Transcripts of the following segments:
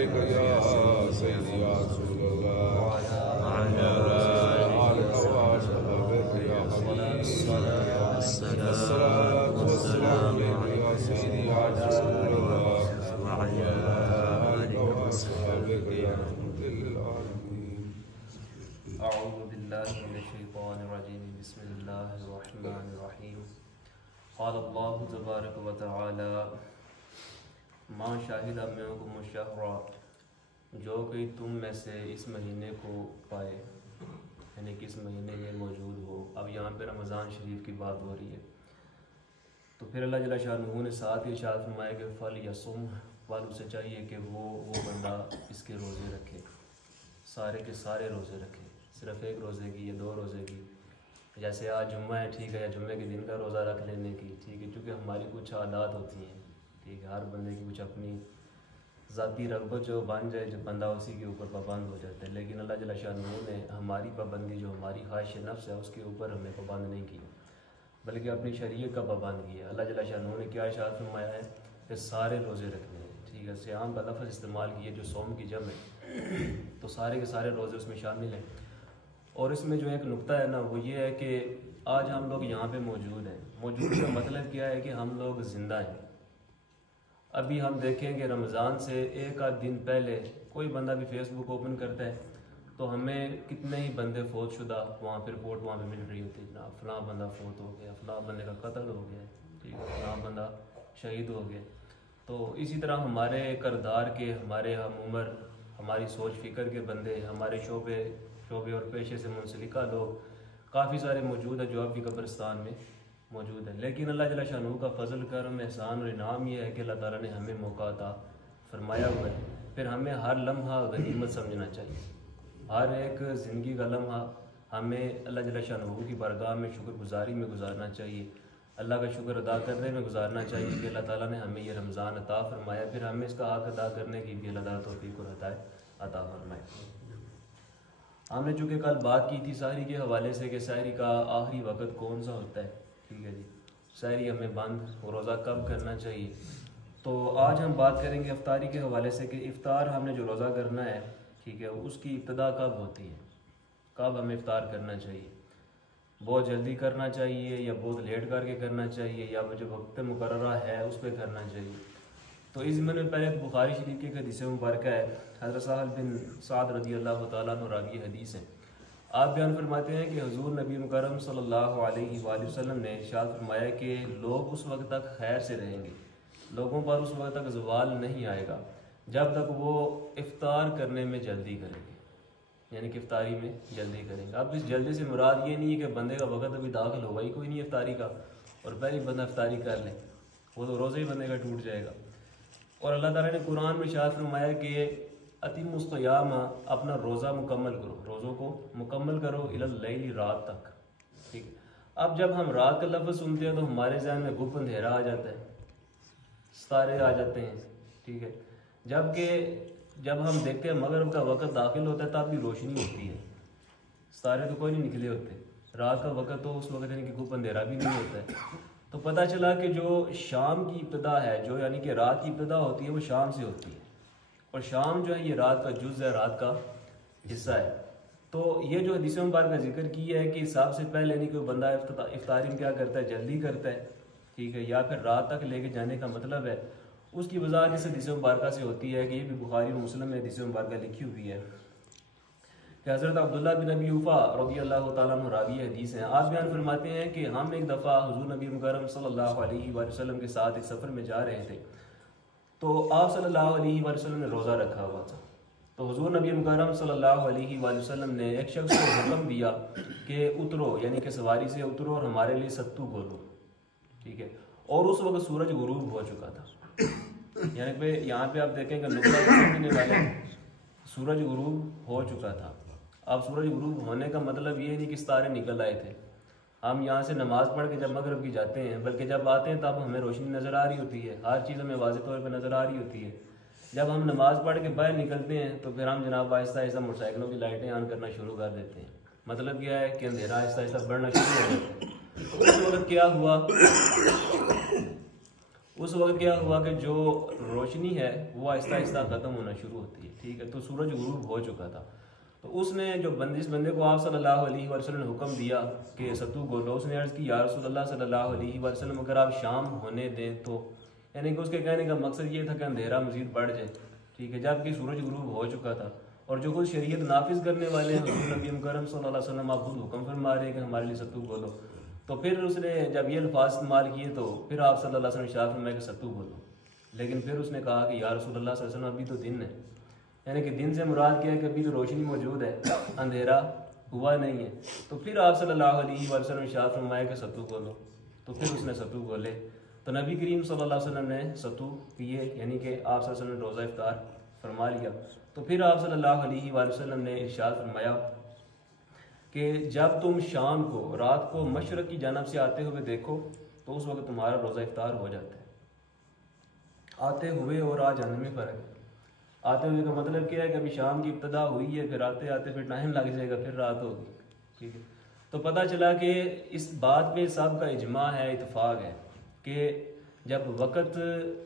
बिक या सय्यदी या रसूलल्लाह अस्सलातु वस्सलामु अलैका या सय्यदी या रसूलल्लाह अऊज़ु बिल्लाहि मिनश्शैतानिर्रजीम बिस्मिल्लाहिर्रहमानिर्रहीम क़ालल्लाहु तबारक व तआला मा शाहिदा मिनकुम शहरा, जो कि तुम में से इस महीने को पाए, यानी कि इस महीने में मौजूद हो। अब यहाँ पे रमज़ान शरीफ की बात हो रही है। तो फिर अल्लाह जल्ल शानहू ने साथ ही इरशाद फरमाया कि फल यसुम, बाद उसे चाहिए कि वो बंदा इसके रोज़े रखे, सारे के सारे रोज़े रखे, सिर्फ एक रोज़े की या 2 रोज़े की। जैसे आज जुम्मा है, ठीक है, या जुम्मे के दिन का रोज़ा रख लेने की, ठीक है, क्योंकि हमारी कुछ आदत होती हैं, ठीक है, हर बंदे की कुछ अपनी ज़ाती रग़बत जो बन जाए, जो बंदा उसी के ऊपर पाबंद हो जाता है। लेकिन अल्लाह जल्ल शानहू ने हमारी पाबंदी, जो हमारी ख्वाहिश नफ्स है, उसके ऊपर हमें पाबंद नहीं किया, बल्कि अपनी शरीयत का पाबंद किया। अल्लाह जल्ल शानहू ने क्या इरशाद फरमाया है कि सारे रोज़े रखने हैं, ठीक है, सियाम का लफ्ज़ इस्तेमाल किए जो सोम की जम है, तो सारे के सारे रोज़े उसमें शामिल हैं। और इसमें जो एक नुक्ता है ना, वो ये है कि आज हम लोग यहाँ पे मौजूद हैं। मौजूद का मतलब क्या है कि हम लोग ज़िंदा हैं। अभी हम देखें कि रमज़ान से एक आध दिन पहले कोई बंदा भी फेसबुक ओपन करता है तो हमें कितने ही बंदे फौत शुदा वहाँ पर रिपोर्ट वहाँ पे मिल रही होती है, जनाब फ़लाँ बंदा फौत हो गया, फ़लाँ बंदे का कत्ल हो गया, ठीक है, फ़लाँ बंदा शहीद हो गया। तो इसी तरह हमारे किरदार के, हमारे हम उम्र, हमारी सोच फ़िक्र के बंदे, हमारे शोबे और पेशे से मुंसलिका लोग काफ़ी सारे मौजूद हैं जो अब भी कब्रिस्तान में मौजूद है। लेकिन अल्लाह जल्ल शानहू का फ़ज़ल, करम, एहसान और इनाम ये है कि अल्लाह ताला ने हमें मौका अता फरमाया हुआ है। फिर हमें हर लम्हा गनीमत समझना चाहिए। हर एक ज़िंदगी का लम्हा हमें अल्लाह जल्ल शानहू की बारगाह में शुक्रगुजारी में गुजारना चाहिए, अल्लाह का शुक्र अदा करने में गुजारना चाहिए कि अल्लाह ताला ने हमें ये रमज़ान अता फरमाया। फिर हमें इसका हक़ अदा करने की भी अल्लाह ताला तौफ़ीक़ और अता फरमाए। हमने चूँकि कल बात की थी सहरी के हवाले से कि सहरी का आखिरी वक़्त कौन सा होता है, ठीक है जी, सहरी हमें बंद और रोज़ा कब करना चाहिए। तो आज हम बात करेंगे इफ्तारी के हवाले से कि इफ्तार हमने जो रोज़ा करना है, ठीक है, उसकी इब्तिदा कब होती है, कब हमें इफ्तार करना चाहिए। बहुत जल्दी करना चाहिए या बहुत लेट करके करना चाहिए, या जो वक्त मुकर्ररा है उस पर करना चाहिए। तो इस ज़िम्मे में पहले बुखारी शरीफ की हदीस मुबारक है, हज़रत साहल बिन साद रज़ी अल्लाह तआला अन्हु रावी हदीस है। आप बयान फरमाते हैं कि हुज़ूर नबी मुकर्रम सल्लल्लाहु अलैहि वसल्लम ने इरशाद फरमाया कि लोग उस वक्त तक खैर से रहेंगे, लोगों पर उस वक्त तक ज़वाल नहीं आएगा जब तक वो इफ्तार करने में जल्दी करेंगे, यानी कि इफ्तारी में जल्दी करेंगे। अब इस जल्दी से मुराद ये नहीं है कि बंदे का वक्त अभी दाखिल होगा ही कोई नहीं इफ्तारी का और पहले बंदा इफ्तारी कर ले, वो तो रोज़ा ही बंदे का टूट जाएगा। और अल्लाह ताला ने कुरान में इरशाद फरमाया कि अतिमुस क़ियाम, अपना रोज़ा मुकम्मल करो, रोज़ों को मुकम्मल करो इलल लैली, रात तक, ठीक है। अब जब हम रात का लफ्ज़ सुनते हैं तो हमारे ज़हन में गुप अंधेरा आ जाता है, सितारे आ जाते हैं, ठीक है। जबकि जब हम देखते हैं मगरिब का वक़्त दाखिल होता है तब भी रोशनी होती है, सितारे तो कोई नहीं निकले होते, रात का वक़्त तो उस वक़्त यानी कि गुप अंधेरा भी नहीं होता है। तो पता चला कि जो शाम की इब्तिदा है, जो यानी कि रात की इब्तिदा होती है, वो शाम से होती है, और शाम जो है ये रात का जुज़ है, रात का हिस्सा है। तो ये जो हदीस मुबारक का जिक्र किया है कि सबसे पहले नहीं कोई बंदा इफ्तारी में क्या करता है, जल्दी करता है, ठीक है, या फिर रात तक लेके जाने का मतलब है, उसकी वजाहत इस हदीस मुबारक से होती है कि ये भी बुखारी और मुस्लिम में हदीस मुबारक लिखी हुई है कि हज़रत अब्दुल्लाह बिन अबी औफ़ा रज़ी अल्लाह तआला अन्हु रावी हदीस हैं। आप बयान फरमाते हैं कि हम एक दफ़ा हुज़ूर नबी मुकर्रम सल्लल्लाहु अलैहि वसल्लम के साथ एक सफ़र में जा रहे थे, तो आप सल्लल्लाहु अलैहि वसल्लम ने रोज़ा रखा हुआ था। तो हुज़ूर नबी मुकर्रम सल्लल्लाहु अलैहि वसल्लम ने एक शख्स को हुक्म दिया कि उतरो, यानी कि सवारी से उतरो और हमारे लिए सत्तू घोलो, ठीक है। और उस वक्त सूरज गुरूब हो चुका था, यानी कि यहाँ पे आप देखेंगे नुक्ता समझने वाले, सूरज गुरूब हो चुका था। अब सूरज गुरूब होने का मतलब ये नहीं कि सितारे निकल आए थे। हम यहाँ से नमाज़ पढ़ के जब मगरिब की जाते हैं, बल्कि जब आते हैं तब हमें रोशनी नज़र आ रही होती है, हर चीज़ हमें वाज़ेह तौर पर नज़र आ रही होती है। जब हम नमाज़ पढ़ के बाहर निकलते हैं तो फिर हम जनाब आहिस्ता आहिस्ता मोटरसाइकिलों की लाइटें ऑन करना शुरू कर देते हैं। मतलब क्या है कि अंधेरा आहिस्ता आहिस्ता बढ़ना शुरू हो जाता है। उस वक्त क्या हुआ, उस वक्त क्या हुआ कि जो रोशनी है वो आहिस्ता आहिस्ता ख़त्म होना शुरू होती है, ठीक है। तो सूरज गुरूब हो चुका था। तो उसने जो जिस बंदे को आप सल्लल्लाहु अलैहि वसल्लम ने हुक्म दिया कि सत्तू गोलो, उसने अर्ज़ की या रसूलल्लाह सल्लल्लाहु अलैहि वसल्लम अगर आप शाम होने दें तो, यानी कि उसके कहने का मकसद ये था कि अंधेरा मज़ीद बढ़ जाए, ठीक है, जबकि सूरज गुरूब हो चुका था। और जो खुद शरीयत नाफिज करने वाले हैं हुज़ूर नबी मुकर्रम सल्लल्लाहु अलैहि वसल्लम आप खुद हुक्म फरमा रहे हैं कि हमारे लिए सत्तू बोलो। तो फिर उसने जब ये अल्फाज इस्तेमाल किए तो फिर आप सल्लल्लाहु अलैहि वसल्लम इरशाद फरमाया कि सत्तू बोलो। लेकिन फिर उसने कहा कि या रसूलल्लाह सल्लल्लाहु अलैहि वसल्लम अभी तो दिन है, यानी कि दिन से मुराद क्या है कि अभी तो रोशनी मौजूद है, अंधेरा हुआ नहीं है। तो फिर आप सल्लल्लाहु अलैहि वसल्लम इरशाद फरमाया कि सत्तू बोलो। तो फिर उसने सत्तू बोले। तो नबी करीम सल्लल्लाहु अलैहि वसल्लम ने सत्तू पिए, यानी कि आप सल्लल्लाहु अलैहि वसल्लम ने रोज़ा इफ्तार फरमा लिया। तो फिर आप सल्लल्लाहु अलैहि वसल्लम ने इरशाद फरमाया कि जब तुम शाम को रात को मशरक़ की जानब से आते हुए देखो तो उस वक्त तुम्हारा रोज़ा इफ्तार हो जाता है। आते हुए और आ जाने में फ़र्क है। आते हुए का मतलब क्या है कि अभी शाम की इब्तदा हुई है, फिर आते आते फिर टाइम लग जाएगा, फिर रात होगी, ठीक है। तो पता चला कि इस बात पे सब का इजमा है, इत्फाक है कि जब वक़्त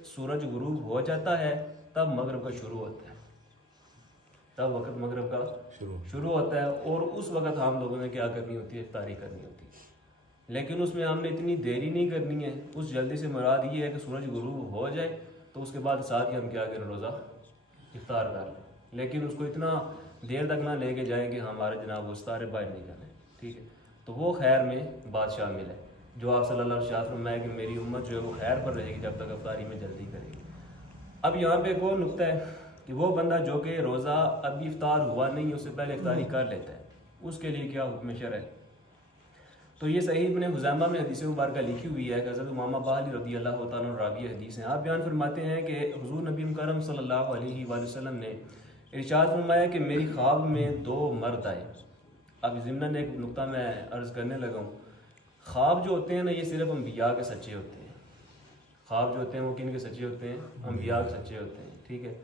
सूरज गुरूब हो जाता है तब मगरिब का शुरू होता है, तब वक़्त मगरिब का शुरू होता है। और उस वक़्त हम लोगों ने क्या करनी होती है, इफ्तारी करनी होती है। लेकिन उसमें हमने इतनी देरी नहीं करनी है। उस जल्दी से मुराद ये है कि सूरज गुरूब हो जाए तो उसके बाद साथ ही हम क्या करें, रोज़ा इफ्तार कर लें। लेकिन उसको इतना देर तक ना लेके जाएं कि हमारे जनाब उस्तारे बाहर नहीं करने, ठीक है। तो वो खैर में बात शामिल है जो आप सल्लल्लाहु अलैहि वसल्लम में कि मेरी उम्मत जो है वो खैर पर रहेगी जब तक इफ्तारी में जल्दी करेगी। अब यहाँ पे एक और नुक्ता है कि वो बंदा जो कि रोज़ा अभी इफ्तार हुआ नहीं है उससे पहले इफ्तारी कर लेता है, उसके लिए क्या हुक्म शरअ है। तो ये सही इब्न हुज़ैमा में हदीस मुबारका लिखी हुई है कि हज़रत उमामा बाहली रज़ी अल्लाह तआला अन्हु रावी हदीस हैं। आप बयान फरमाते हैं कि हुज़ूर नबी मुकर्रम सल्लल्लाहु अलैहि वसल्लम ने इरशाद फरमाया कि मेरी ख्वाब में दो मर्द आए। अब ज़िम्नन एक नुक्ता मैं अर्ज़ करने लगा हूँ। ख्वाब जो होते हैं ना ये सिर्फ अंबिया के सच्चे होते हैं। ख्वाब जो होते हैं वो किन के सच्चे होते हैं, अंबिया के सच्चे होते हैं, ठीक है।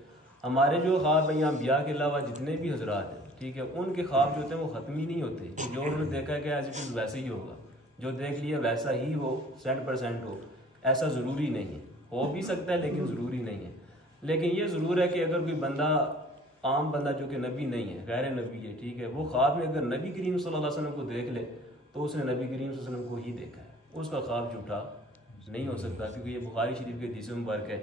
हमारे जो ख्वाब हैं अंबिया के अलावा जितने भी हजरात हैं, ठीक है, उनके ख्वाब जो होते हैं वो ख़त्म ही नहीं होते। जो उन्होंने देखा है कि एज इट इज़ वैसे ही होगा, जो देख लिया वैसा ही हो, 100% हो, ऐसा ज़रूरी नहीं है। हो भी सकता है लेकिन ज़रूरी नहीं है। लेकिन ये ज़रूर है कि अगर कोई बंदा आम बंदा जो कि नबी नहीं है, गैर नबी है, ठीक है, वो ख्वाब में अगर नबी करीम सल्लल्लाहु अलैहि वसल्लम को देख ले तो उसने नबी करीम सल्लल्लाहु अलैहि वसल्लम को ही देखा है, उसका ख्वाब झूठा नहीं हो सकता। क्योंकि ये बुखारी शरीफ के हदीस मुबारक है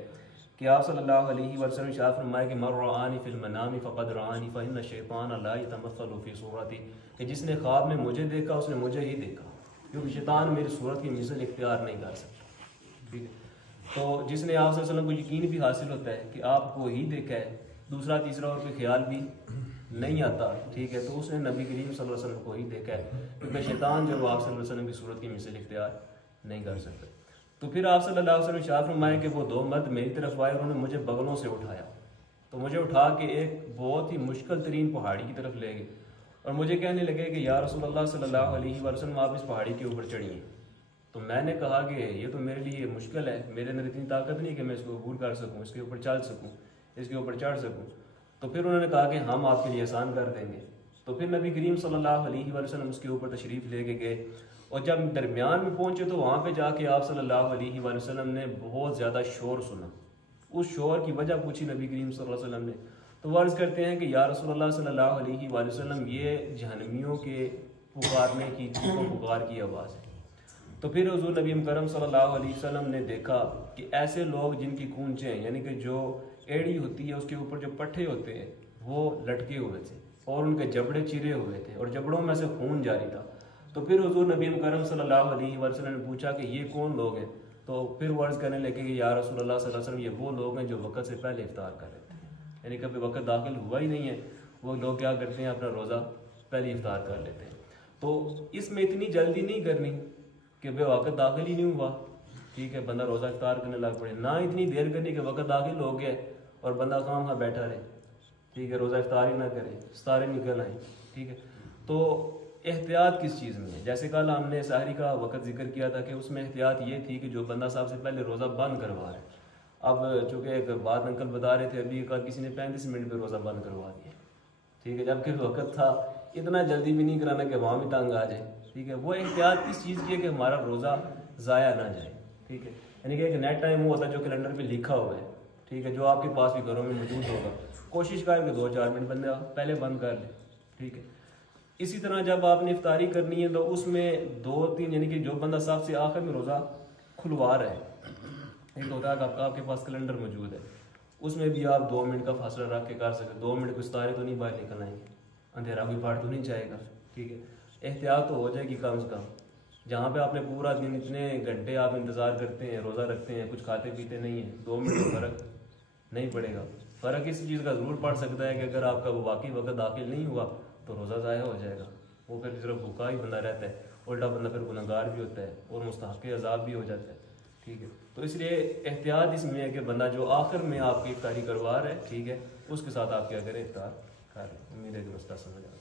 कि आप सल्लल्लाहु अलैहि वसल्लम इरशाद फरमाया कि मर रआनी फिल मनामी फ़क़द रआनी फ़इन्न शैतान ला यतमस्सलु फ़ी सूरती, कि जिसने ख्वाब में मुझे देखा उसने मुझे ही देखा, क्योंकि शैतान मेरी सूरत की मिसल इख्तियार नहीं कर सकता, ठीक है। तो जिसने आप सल्लल्लाहु अलैहि वसल्लम को यकीन भी हासिल होता है कि आपको ही देखा है, दूसरा तीसरा और कोई ख्याल भी नहीं आता, ठीक है, तो उसने नबी करीम सल्लल्लाहु अलैहि वसल्लम को ही देखा है, क्योंकि शैतान जब आप सल्लल्लाहु अलैहि वसल्लम की सूरत की मिसल इख्तियार नहीं कर सकता। तो फिर आप सल्लल्लाहु अलैहि वसल्लम इरशाद फरमाया कि वो दो मर्द मेरी तरफ आए, उन्होंने मुझे बगलों से उठाया। तो मुझे उठा के एक बहुत ही मुश्किल तरीन पहाड़ी की तरफ ले गए और मुझे कहने लगे कि या रसूलल्लाह सल्लल्लाहु अलैहि वसल्लम आप इस पहाड़ी के ऊपर चढ़िए। तो मैंने कहा कि ये तो मेरे लिए मुश्किल है, मेरे अंदर इतनी ताकत नहीं कि मैं इसको अबूर कर सकूँ, इसके ऊपर चल सकूँ, इसके ऊपर चढ़ सकूँ। तो फिर उन्होंने कहा कि हम आपके लिए आसान कर देंगे। तो फिर नबी करीम सल्लल्लाहु अलैहि वसल्लम उसके ऊपर तशरीफ़ लेके गए और जब दरमियान में पहुंचे तो वहाँ पे जाके आप सल्लल्लाहु अलैहि वसल्लम ने बहुत ज़्यादा शोर सुना। उस शोर की वजह पूछी नबी करीम सल्लल्लाहु अलैहि वसल्लम ने, तो वो अर्ज़ करते हैं कि या रसूलल्लाह सल्लल्लाहु अलैहि वसल्लम ये जहन्नमियों के पुकारने की पुकार की आवाज़ है। तो फिर हुज़ूर नबी मुकर्रम सल्लल्लाहु अलैहि वसल्लम ने देखा कि ऐसे लोग जिनकी कूंचें यानी कि जो एड़ी होती है उसके ऊपर जो पट्टे होते हैं वो लटके हुए थे और उनके जबड़े चिरे हुए थे और जबड़ों में से खून जारी था। तो फिर हुज़ूर नबी मुकर्रम सल्लल्लाहु अलैहि वसल्लम ने पूछा कि ये कौन लोग हैं। तो फिर वो अर्ज़ करने लगे कि या रसूलल्लाह सल्लल्लाहु अलैहि वसल्लम ये वो लोग हैं जो वक़्त से पहले इफ्तार कर लेते हैं, यानी कभी वक़्त दाखिल हुआ ही नहीं है वो लोग क्या करते हैं, अपना रोज़ा पहले इफ्तार कर लेते हैं। तो इसमें इतनी जल्दी नहीं करनी कि भाई वक़्त दाखिल ही नहीं हुआ, ठीक है, बंदा रोज़ा इफ्तार करने लग पड़े, ना इतनी देर करनी कि वक़्त दाखिल हो गया और बंदा खाम खा बैठा रहे, ठीक है, रोज़ा इफ्तार ही ना करे, इफ्तारी निकल आए, ठीक है। तो एहतियात किस चीज़ में है, जैसे कल हमने सहरी का वक़्त जिक्र किया था कि उसमें एहतियात ये थी कि जो बंदा साहब से पहले रोज़ा बंद करवा रहा है, अब चूँकि एक बात अंकल बता रहे थे अभी कल किसी ने 35 मिनट पे रोज़ा बंद करवा दिया, ठीक है, जबकि वक़्त था, इतना जल्दी भी नहीं कराना कि वहाँ भी तंग आ जाए, ठीक है। वो एहतियात किस चीज़ की है कि हमारा रोज़ा ज़ाया ना जाए, ठीक है। यानी कि एक नेट टाइम वो होता है जो कैलेंडर पे लिखा हुआ है, ठीक है, जो आपके पास भी घरों में मौजूद होगा। कोशिश कर कि 2-4 मिनट बंदा पहले बंद कर ले, ठीक है। इसी तरह जब आपने इफ्तारी करनी है तो उसमें 2-3 यानी कि जो बंदा सबसे आखिर में रोज़ा खुलवा रहा है, एक होता है कि आपके पास कैलेंडर मौजूद है, उसमें भी आप 2 मिनट का फासला रख के कर सकते। 2 मिनट कुछ तारे तो नहीं बाहर निकल आएंगे, अंधेरा कोई पार तो नहीं जाएगा, ठीक है। एहतियात तो हो जाएगी कम से कम। जहाँ पे आपने पूरा दिन इतने घंटे आप इंतज़ार करते हैं, रोज़ा रखते हैं, कुछ खाते पीते नहीं हैं, 2 मिनट में फ़र्क नहीं पड़ेगा। फ़र्क इस चीज़ का ज़रूर पड़ सकता है कि अगर आपका वो वाकई वक्त दाखिल नहीं हुआ तो रोज़ा ज़ाया हो जाएगा, वो फिर सिर्फ भूखा ही बंदा रहता है, उल्टा बंदा फिर गुनहगार भी होता है और मुस्तहक़ अज़ाब भी हो जाता है, ठीक है। तो इसलिए एहतियात इसमें है कि बंदा जो आखिर में आपकी इफ्तारी करवा रहा है, ठीक है, उसके साथ आप क्या करें, इफ्तार करें। उम्मीद है कि मसला समझ आ